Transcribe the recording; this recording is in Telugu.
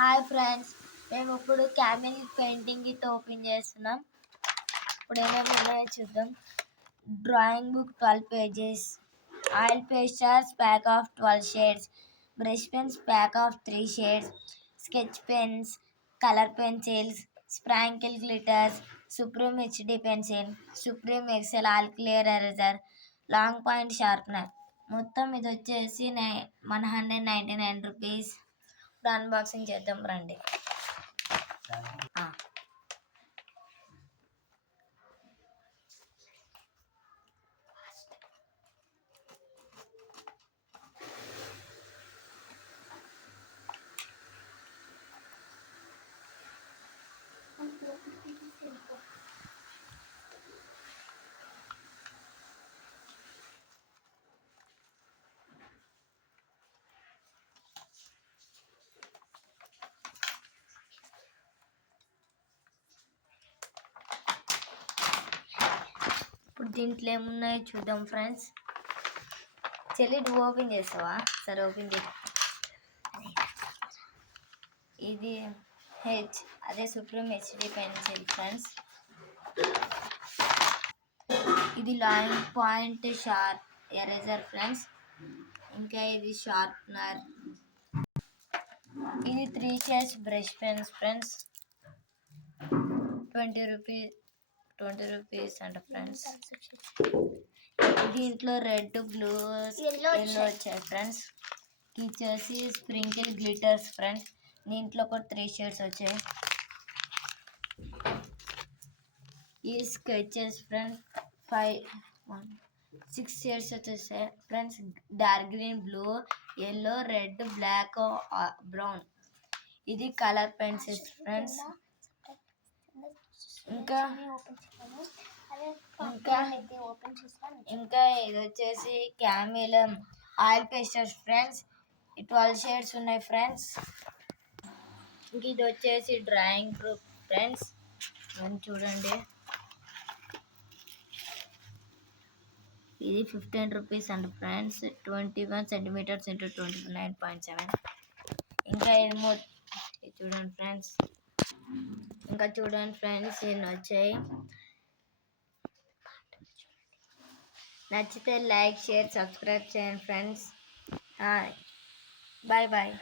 హాయ్ ఫ్రెండ్స్, మేము ఇప్పుడు క్యామెల్ పెయింటింగ్ గిట్ ఓపెన్ చేస్తున్నాం. ఇప్పుడు ఏమేమి ఉన్నాయో చూద్దాం. Drawing book 12 pages, oil pastels pack of 12 shades, brush pens pack of 3 shades, sketch pens, colour pencils, sprinkle glitters, supreme HD pencil, supreme Excel all clear eraser, long point sharpener. మొత్తం ఇది వచ్చేసి 199 రూపీస్. ఇప్పుడు అన్బాక్సింగ్ చేద్దాం రండి. ఇప్పుడు దీంట్లో ఏమున్నాయో చూద్దాం ఫ్రెండ్స్. చెల్లి నువ్వు ఓపెన్ చేస్తావా? సరే ఓపెన్ చేయి. ఇది అదే సుప్రీం హెచ్డి పెన్సిల్ ఫ్రెండ్స్. ఇది long point sharp eraser friends. ఇంకా ఇది షార్ప్నర్. ఇది 3 shades brush pens friends. 20 rupees అంట ఫ్రెండ్స్. దీంట్లో రెడ్, బ్లూ, ఎల్లో వచ్చాయి ఫ్రెండ్స్. ఇది వచ్చేసి స్ప్రింకిల్ గ్లిటర్స్ ఫ్రెండ్స్. దీంట్లో ఒక 3 షేడ్స్ వచ్చాయి. ఈ స్కెచెస్ ఫ్రెండ్స్ 6 షేడ్స్ వచ్చేసాయి friends. Dark green, blue, yellow, red, black, brown. ఇది కలర్ పెన్సిల్స్ ఫ్రెండ్స్. ఇంకా ఇది వచ్చేసి camel oil pastels friends. 12 shades ఉన్నాయి ఫ్రెండ్స్. ఇంక ఇది వచ్చేసి డ్రాయింగ్ బుక్ ఫ్రెండ్స్. చూడండి, ఇది 15 రూపీస్ అండి ఫ్రెండ్స్. 21 centimeters into 29.7. ఇంకా ఇది చూడండి ఫ్రెండ్స్. ఎన్ని వచ్చాయి. నచ్చితే లైక్, షేర్, సబ్స్క్రైబ్ చేయండి ఫ్రెండ్స్. Bye bye.